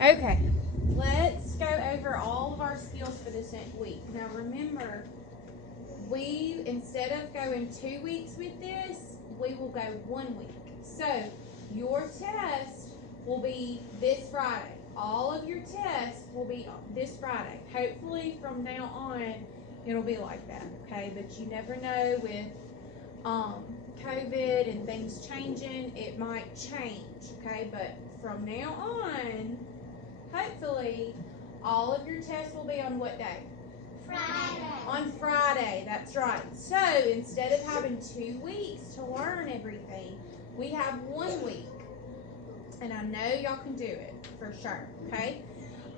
Okay, let's go over all of our skills for this next week. Now remember, instead of going 2 weeks with this, we will go 1 week. So your test will be this Friday. All of your tests will be this Friday. Hopefully from now on, it'll be like that, okay? But you never know with COVID and things changing, it might change, okay? But from now on, hopefully, all of your tests will be on what day? Friday. On Friday, that's right. So instead of having 2 weeks to learn everything, we have 1 week. And I know y'all can do it for sure, okay?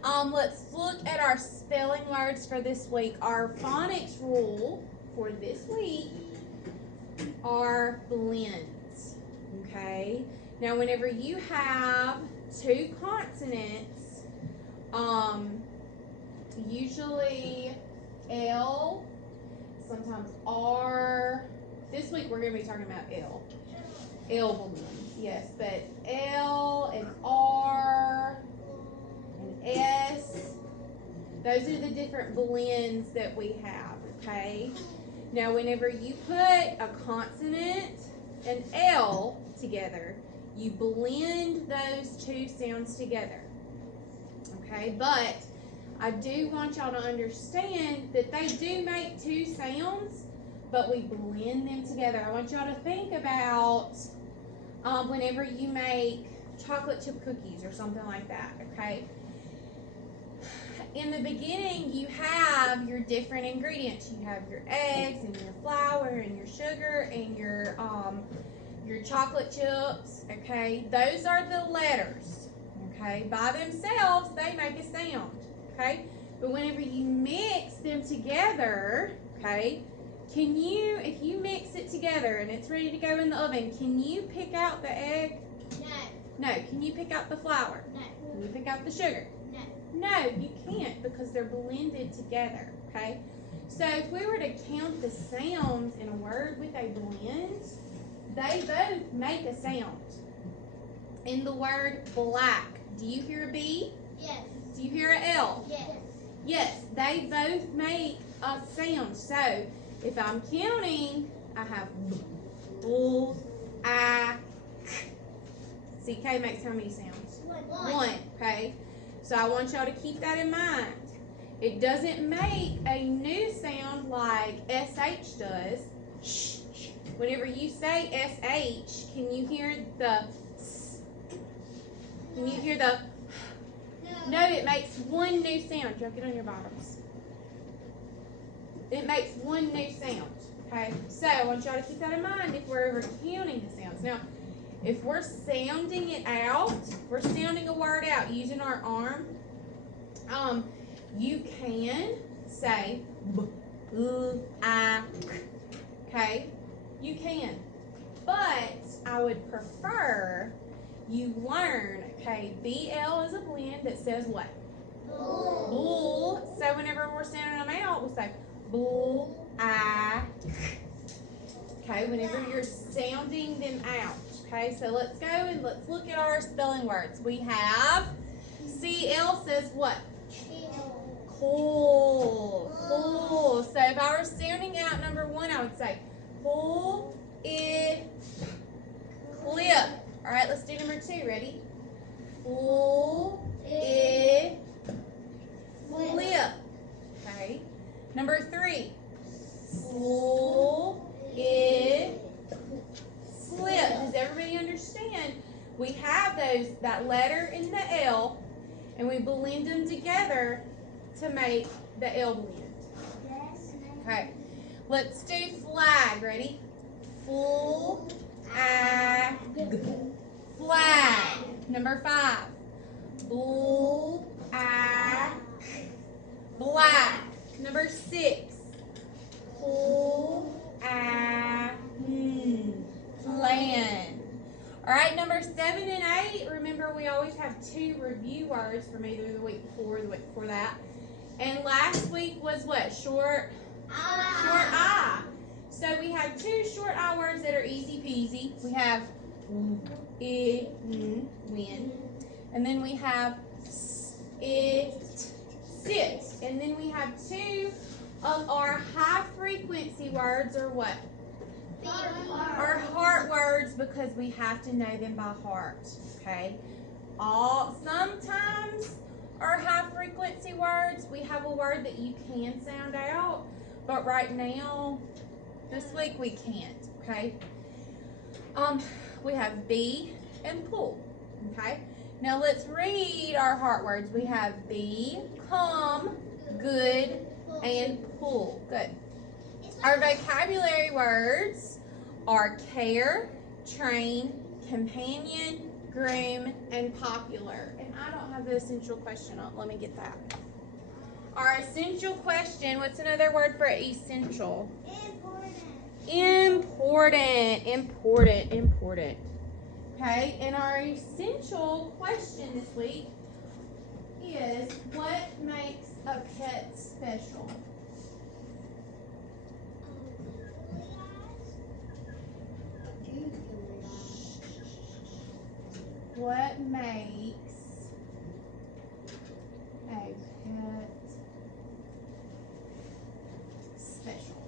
Let's look at our spelling words for this week. Our phonics rule for this week are blends, okay? Now, whenever you have 2 consonants, usually L, sometimes R. This week we're going to be talking about L. L blends, yes, but L and R and S, those are the different blends that we have, okay? Now, whenever you put a consonant and L together, you blend those 2 sounds together, okay? But I do want y'all to understand that they do make 2 sounds, but we blend them together. I want y'all to think about whenever you make chocolate chip cookies or something like that, okay? In the beginning, you have your different ingredients. You have your eggs and your flour and your sugar and your chocolate chips, okay? Those are the letters, okay? By themselves, they make a sound, okay? But whenever you mix them together, okay, if you mix it together and it's ready to go in the oven, can you pick out the egg? No. No. Can you pick out the flour? No. Can you pick out the sugar? No. No, you can't because they're blended together, okay? So if we were to count the sounds in a word with a blend, they both make a sound. In the word black, do you hear a B? Yes. Do you hear an L? Yes. Yes, they both make a sound. So if I'm counting, I have bull, I, CK makes how many sounds? One, okay? So I want y'all to keep that in mind. It doesn't make a new sound like SH does. Shh. Whenever you say SH, can you hear the S? Can you hear the? No, it makes one new sound. Y'all get on your bottoms. It makes one new sound. Okay? So I want y'all to keep that in mind if we're ever counting the sounds. Now, if we're sounding it out, we're sounding a word out using our arm, you can say b, I, okay? You can. But I would prefer you learn, okay, BL is a blend that says what? Bull. Bull. So whenever we're sounding them out, we'll say bull, I. Okay, whenever you're sounding them out. Okay, so let's go and let's look at our spelling words. We have CL says what? Cool. Cool. So if I were sounding out number 1, I would say pull it clip. All right, let's do number 2. Ready? Pull it flip. Okay. Number 3. Pull it slip. Does everybody understand? We have that letter in the L, and we blend them together to make the L blend. Okay. Let's do flag. Ready? Full ag. Flag. Number 5. Bull ag. Black. Number 6. Pull ag. Plan. All right, number 7 and 8. Remember, we always have 2 review words from either the week before or the week before that. And last week was what? Short I. So we have 2 short I words that are easy peasy. We have win, and then we have It sits. And then we have two of our high frequency words, or what? Our heart words, because we have to know them by heart. Okay? Sometimes our high frequency words, we have a word that you can sound out, but right now, this week we can't. Okay? We have be and pull. Okay? Now let's read our heart words. We have be, come, good, and pull. Good. Our vocabulary words are care, train, companion, groom, and popular. And I don't have the essential question on. Let me get that. Our essential question, what's another word for essential? Important. Okay, and our essential question this week is, what makes a pet special? What makes a pet special?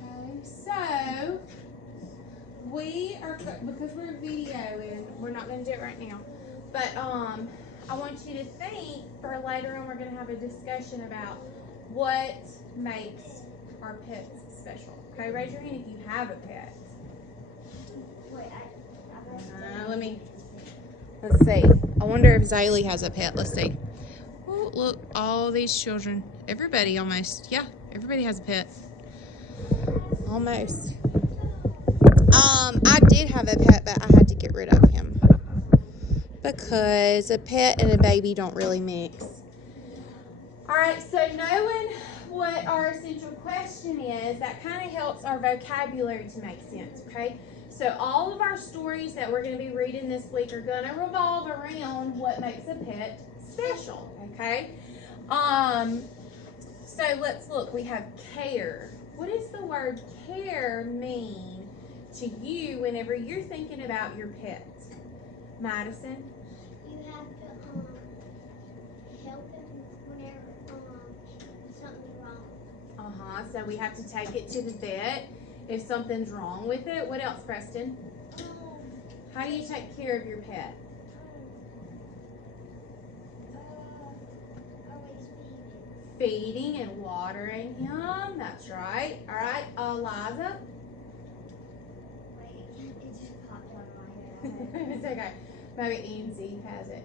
Okay, so we are, because we're videoing, we're not going to do it right now, but I want you to think for later on. We're going to have a discussion about what makes our pets special. Okay, raise your hand if you have a pet. Let's see. I wonder if Zaylee has a pet. Let's see. Oh, look, all these children. Everybody almost. Yeah, everybody has a pet. Almost. I did have a pet, but I had to get rid of him because a pet and a baby don't really mix. All right, so knowing what our essential question is, that kind of helps our vocabulary to make sense, okay? So all of our stories that we're going to be reading this week are going to revolve around what makes a pet special, okay? So let's look. We have care. What does the word care mean to you whenever you're thinking about your pet? Madison? You have to help him whenever something's wrong. So we have to take it to the vet if something's wrong with it. What else, Preston? How do you take care of your pet? Feeding and watering him. That's right. All right, Eliza? Wait, it just popped out of my head. It's okay. Maybe Angie has it.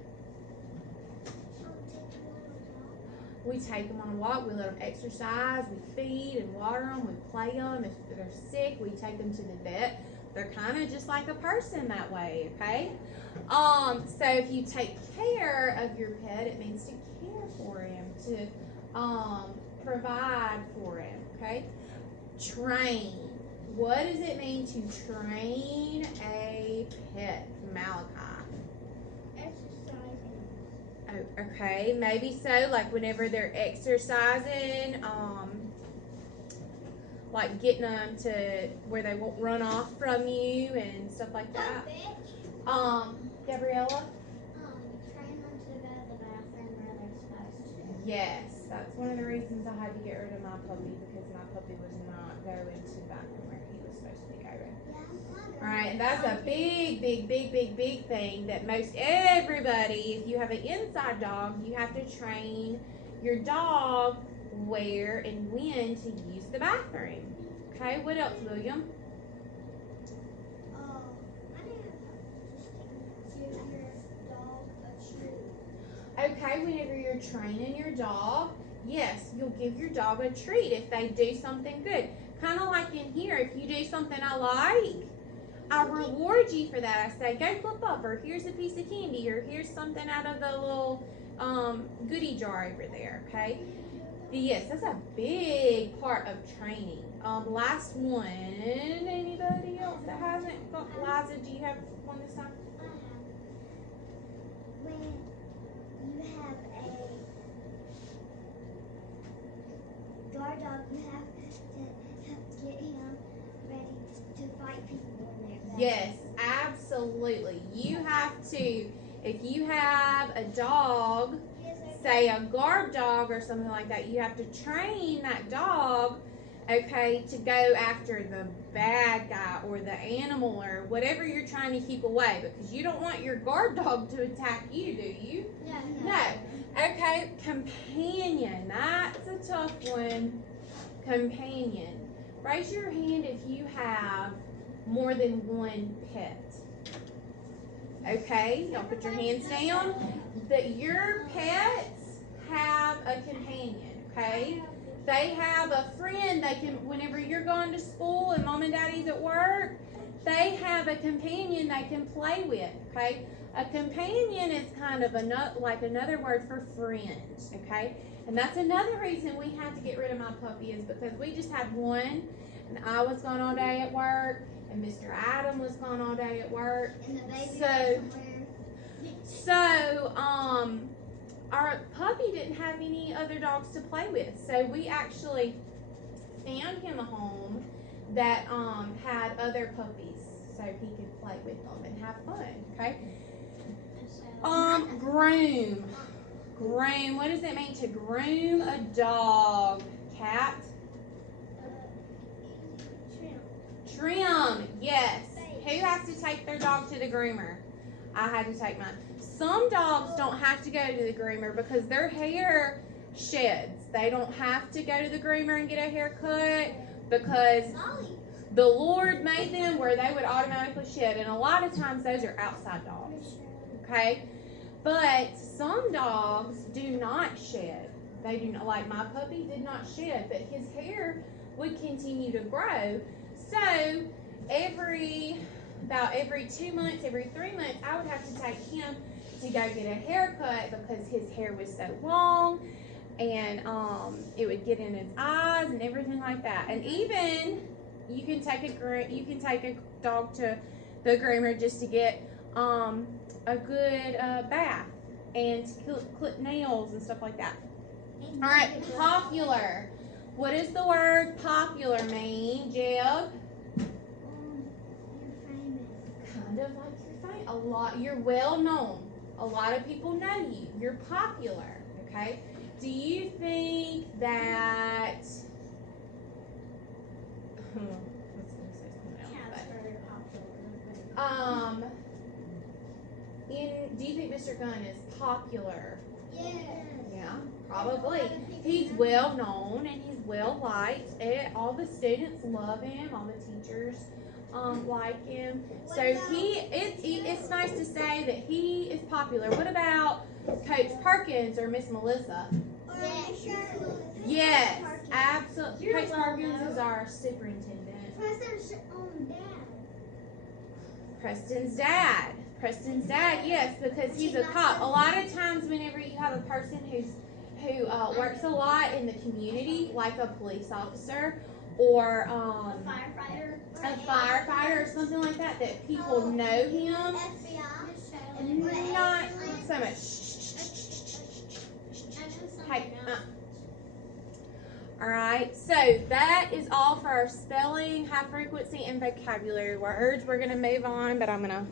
We take them on a walk. We let them exercise. We feed and water them. We play them. If they're sick, we take them to the vet. They're kind of just like a person that way, okay? So if you take care of your pet, it means to care for him, to provide for him, okay? Train. What does it mean to train a pet, Malachi? Exercising. Oh, okay, maybe so. Like whenever they're exercising, like getting them to where they won't run off from you and stuff like that. Gabriella? Train them to go to the bathroom where they're supposed to. Yes, that's one of the reasons I had to get rid of my puppy, because my puppy was not going to the bathroom where he was supposed to be going. Yeah, All right, and that's a big thing that most everybody, if you have an inside dog, you have to train your dog where and when to use the bathroom. Okay, what else, William? Okay, whenever you're training your dog, yes, you'll give your dog a treat if they do something good. Kind of like in here, if you do something I like, I reward you for that. I say, go flip up, or here's a piece of candy, or here's something out of the little goodie jar over there, okay? But yes, that's a big part of training. Last one, anybody else that hasn't got? Liza, do you have one this time? When you have a guard dog, you have to get him ready to fight people when they're bad. Yes, absolutely. You have to, if you have a dog, say a guard dog or something like that, you have to train that dog, okay, to go after the bad guy or the animal or whatever you're trying to keep away, because you don't want your guard dog to attack you, do you? No. No. Okay, companion. That's a tough one. Companion. Raise your hand if you have more than one pet. Okay, y'all put your hands down. That your pets have a companion, okay? They have a friend they can, whenever you're going to school and mom and daddy's at work, they have a companion they can play with, okay? A companion is kind of another word for friend, okay? And that's another reason we had to get rid of my puppy, is because we just had one, and I was gone all day at work, and Mr. Adam was gone all day at work. And the baby So, our puppy didn't have any other dogs to play with. So we actually found him a home that had other puppies, so he could play with them and have fun. Okay. Groom. Groom. What does it mean to groom a dog? Cat. Trim. Yes. Who has to take their dog to the groomer? I had to take mine. Some dogs don't have to go to the groomer because their hair sheds. They don't have to go to the groomer and get a haircut because the Lord made them where they would automatically shed. And a lot of times those are outside dogs. Okay? But some dogs do not shed. They do not, like my puppy did not shed, but his hair would continue to grow. So about every 2 months, every 3 months, I would have to take him to go get a haircut because his hair was so long, and it would get in his eyes and everything like that. And even you can take a dog to the groomer just to get a good bath and to clip nails and stuff like that. All right, popular. What does the word popular mean, Jeb? Kind of like you're famous. You're well known. A lot of people know you. You're popular, okay? Do you think that do you think Mr. Gunn is popular? Yes. Yeah, probably. He's well known and he's well liked. All the students love him. All the teachers like him. So it's nice to say that he is popular. What about Coach Perkins or Miss Melissa? Yes, absolutely. Coach Perkins is our superintendent. Preston's dad. Preston's dad, yes, because he's a cop. A lot of times whenever you have a person who works a lot in the community, like a police officer or a firefighter or something like that, that people know him. Not so much. Hey, all right, so that is all for our spelling, high frequency, and vocabulary words. We're going to move on, but I'm going to